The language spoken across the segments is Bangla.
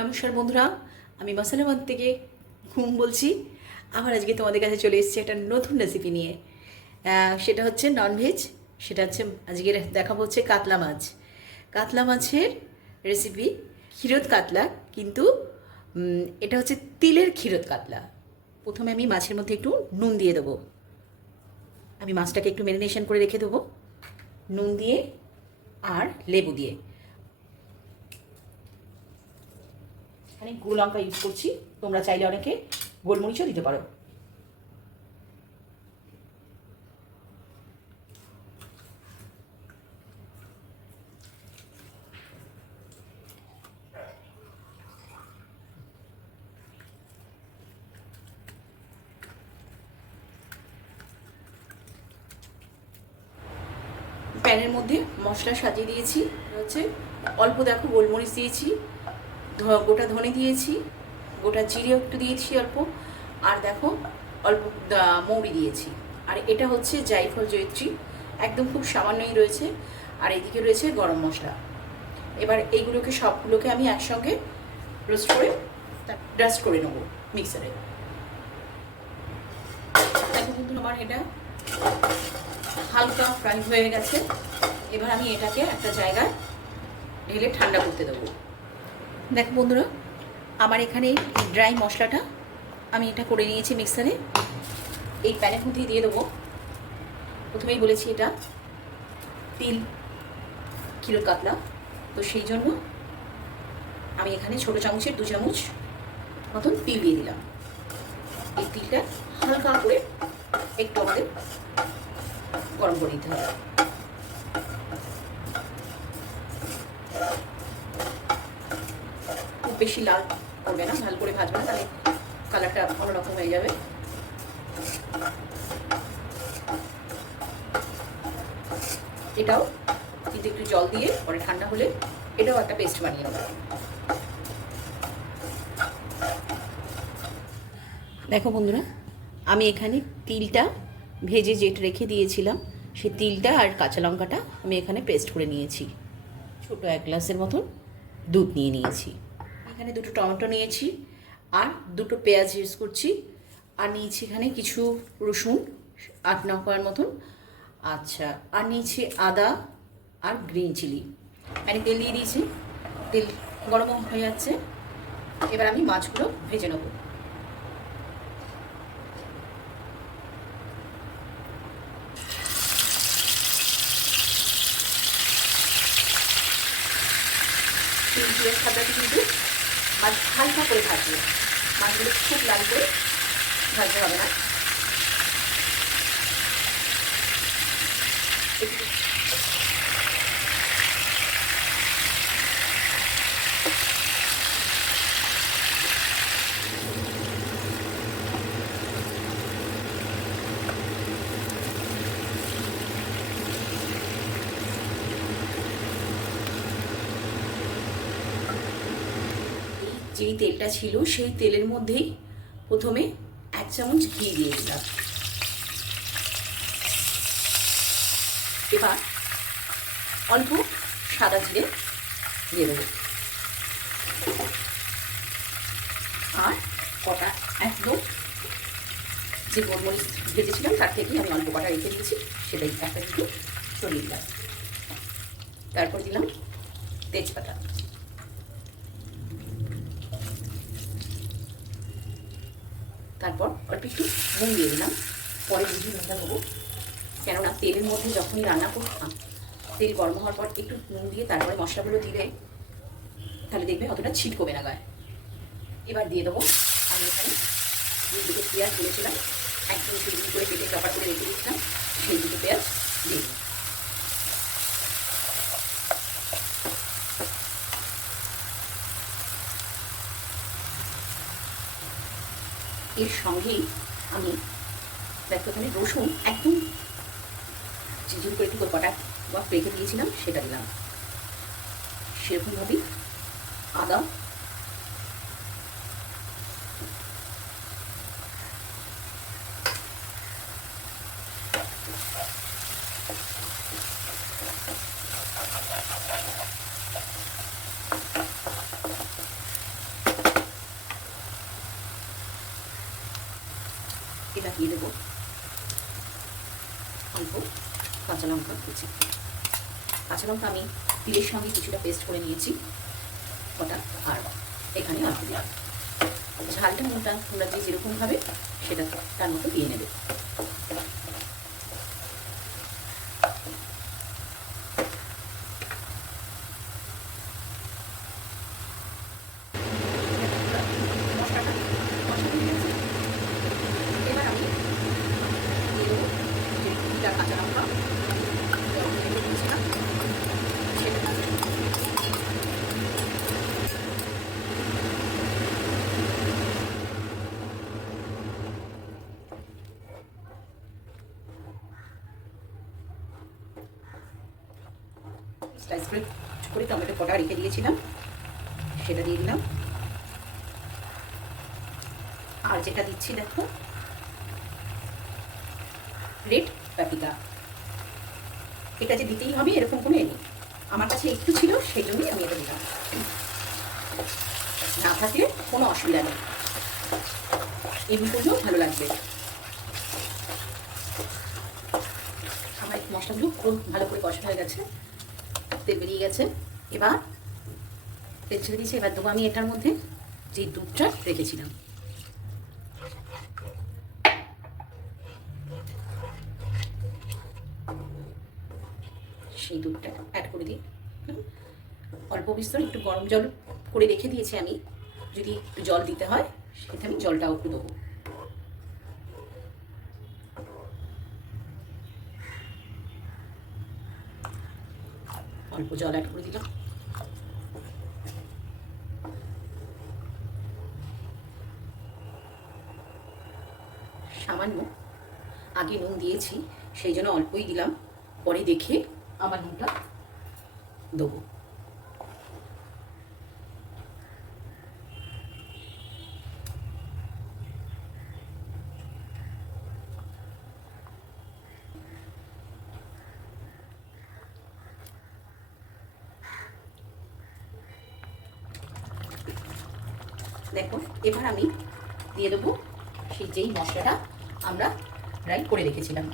নমস্কার বন্ধুরা, আমি মশলাবাদ থেকে ঘুম বলছি। আবার আজকে তোমাদের কাছে চলে এসেছি একটা নতুন রেসিপি নিয়ে। সেটা হচ্ছে ননভেজ। সেটা হচ্ছে আজকে দেখাবো হচ্ছে কাতলা মাছ। কাতলা মাছের রেসিপি, ক্ষীরোদ কাতলা, কিন্তু এটা হচ্ছে তিলের ক্ষীরোদ কাতলা। প্রথমে আমি মাছের মধ্যে একটু নুন দিয়ে দেবো। আমি মাছটাকে একটু ম্যারিনেশন করে রেখে দেবো নুন দিয়ে আর লেবু দিয়ে। এখানে গুঁড়ো লঙ্কা ইউজ করছি, তোমরা চাইলে অনেকে গোলমরিচও দিতে পারো। প্যানের মধ্যে মশলা সাজিয়ে দিয়েছি, হচ্ছে অল্প দেখো গোলমরিচ দিয়েছি, গোটা ধনে দিয়েছি, গোটা জিরে একটু দিয়েছি অল্প, আর দেখো অল্প মৌরি দিয়েছি। আর এটা হচ্ছে জায়ফল জয়িত্রী, একদম খুব সামান্যই রয়েছে। আর এদিকে রয়েছে গরম মশলা। এবার এইগুলোকে সবগুলোকে আমি একসঙ্গে রোস্ট করে ডাস্ট করে নেবো মিক্সারে। দেখো কিন্তু আমার এটা হালকা ফ্রাই হয়ে গেছে। এবার আমি এটাকে একটা জায়গায় ঢেলে ঠান্ডা করতে দেবো। দেখো বন্ধুরা, আমার এখানে ড্রাই মশলাটা আমি এটা করে নিয়েছি মিক্সারে। এই প্যানের মধ্যে দিয়ে দেবো। প্রথমেই বলেছি এটা তিল ক্ষীরোদ কাতলা, তো সেই জন্য আমি এখানে ছোটো চামচের 2 চামচ মতন তিল দিয়ে দিলাম। এই তিলটা হালকা করে একটু আমাদের গরম করে দিতে হবে। খুব বেশি লাল করবে না, ভালো করে ভাজবে না, তাহলে কালারটা অন্যরকম হয়ে যাবে। এটাও কিন্তু একটু জল দিয়ে পরে ঠান্ডা হলে এটাও একটা পেস্ট বানিয়ে নেব। দেখো বন্ধুরা, আমি এখানে তিলটা ভেজে যেটা রেখে দিয়েছিলাম, সেই তিলটা আর কাঁচা লঙ্কাটা আমি এখানে পেস্ট করে নিয়েছি। ছোটো 1 গ্লাসের মতন দুধ নিয়ে নিয়েছি। এখানে 2টো টমেটো নিয়েছি আর 2টো পেঁয়াজ ইউজ করছি। আর নিয়েছি এখানে কিছু রসুন, 8-9 কোয়ার মতন। আচ্ছা, আর নিয়েছি আদা আর গ্রিন চিলি। মানে তেল দিয়ে দিয়েছি, তেল গরম হয়ে যাচ্ছে। এবার আমি মাছগুলো ভেজে নেব। তিল পেঁয়াজ খাতাতে কিন্তু মাছ হালকা করে ভাজবে, মাছগুলো খুব লাল করে ভাজতে হবে না। যেই তেলটা ছিল সেই তেলের মধ্যেই প্রথমে 1 চামচ ঘি দিয়ে দিলাম। এবার অল্প সাদা জিরে দিয়ে দেবো, আর কটা একদম যে গোলমরিচ ভেজেছিলাম তার থেকেই আমি অল্প কটা রেখে দিয়েছি, সেটাই একটা একটু সরিয়ে দিলাম। তারপর দিলাম তেজপাতা, তারপর অল্প একটু নুন দিয়ে দিলাম। পরে বুঝি নুনটা দেবো, কেননা তেলের মধ্যে যখনই রান্না করতাম, তেল গরম হওয়ার পর একটু নুন দিয়ে তারপরে মশলাগুলো দিলে তাহলে দেখবে অতটা ছিটকবে না গায়ে। এবার দিয়ে দেবো আমি এখানে যে 2টো পেঁয়াজ দিয়েছিলাম, একদম ঝুড়ি করে কেটে চপার করে রেখে দিয়েছিলাম, সেই 2টো পেঁয়াজ দিয়ে দিই। এর সঙ্গেই আমি দেখো এখানে রসুন একদম ঝিঝির করে একটু কটা বা রেখে দিয়েছিলাম, সেটা দিলাম। সেরকমভাবেই আদা, দিয়ে দেবো অল্প কাঁচা লঙ্কা কুচি। কাঁচা লঙ্কা আমি তিলের সঙ্গে কিছুটা পেস্ট করে নিয়েছি ওটা, আর এখানে অল্প দিলাম। ঝালটা মোটা তোমরা যে যেরকম ভাবে সেটা তার মতো দিয়ে নেবে। এবার আমি দিয়ে দেবো যে দুটা কাঁচা লঙ্কা দিয়েছিলাম সেটা। স্লাইস করে টমেটো কটা রেখে দিয়েছিলাম সেটা দিয়ে দিলাম। আর যেটা দিচ্ছি দেখো রেড প্যাপ্রিকা, এটা যে দিতেই হবে এরকম কোনো নেই, আমার কাছে একটু ছিল সেই জন্যই আমি এটা দিলাম, না থাকলে কোনো অসুবিধা নেই, এমনি করলেও ভালো লাগবে। আমার মশলাগুলো খুব ভালো করে কষা হয়ে গেছে, তেল বেরিয়ে গেছে। এবার তেল ছেড়ে দিয়েছি, এবার দেবো আমি এটার মধ্যে যে দুধটা রেখেছিলাম। সেই দুধটা অ্যাড করে দিই। অল্প বিস্তর একটু গরম জল করে রেখে দিয়েছি আমি, যদি একটু জল দিতে হয় সেটা আমি জলটাও একটু দেবো। অল্প জল অ্যাড করে দিলাম। সামান্য আগে নুন দিয়েছি সেই জন্য অল্পই দিলাম, পরে দেখে আবার নুনটা দেবো। দেখো এবার আমি দিয়ে দেবো সেই যেই মশলাটা আমরা ফ্রাই করে রেখেছিলাম।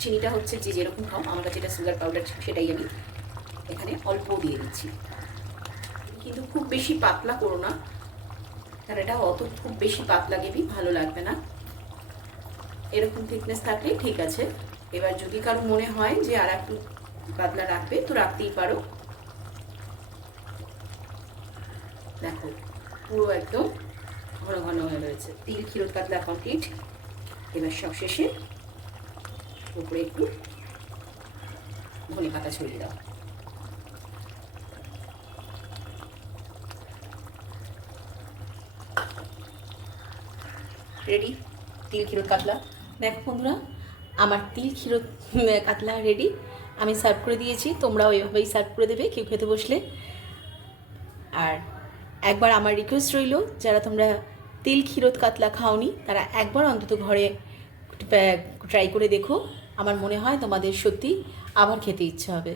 চিনিটা হচ্ছে যে যেরকম খাও, আমার কাছে এটা সুগার পাউডার সেটাই আমি এখানে অল্প দিয়ে দিচ্ছি। কিন্তু খুব বেশি পাতলা করো না, কারণ এটা অত খুব বেশি পাতলা গেবি ভালো লাগবে না, এরকম থিকনেস থাকলে ঠিক আছে। এবার যদি কারো মনে হয় যে আর একটু পাতলা রাখবে তো রাখতেই পারো। দেখো পুরো একদম ঘন ঘন হয়ে রয়েছে। তিল ক্ষীরোদ কাতলা কমপ্লিট। এবার সব শেষে উপরে একটু ধনে পাতা ছড়িয়ে দাও। রেডি তিল ক্ষীরোদ কাতলা। দেখো বন্ধুরা আমার তিল ক্ষীরোদ কাতলা রেডি, আমি সার্ভ করে দিয়েছি, তোমরাও এভাবেই সার্ভ করে দেবে কেউ খেতে বসলে। আর একবার আমার রিকোয়েস্ট রইল, যারা তোমরা তিল ক্ষীরোদ কাতলা খাওনি তারা একবার অন্তত ঘরে ট্রাই করে দেখো, আমার মনে হয় তোমাদের সত্যি আবার খেতে ইচ্ছে হবে।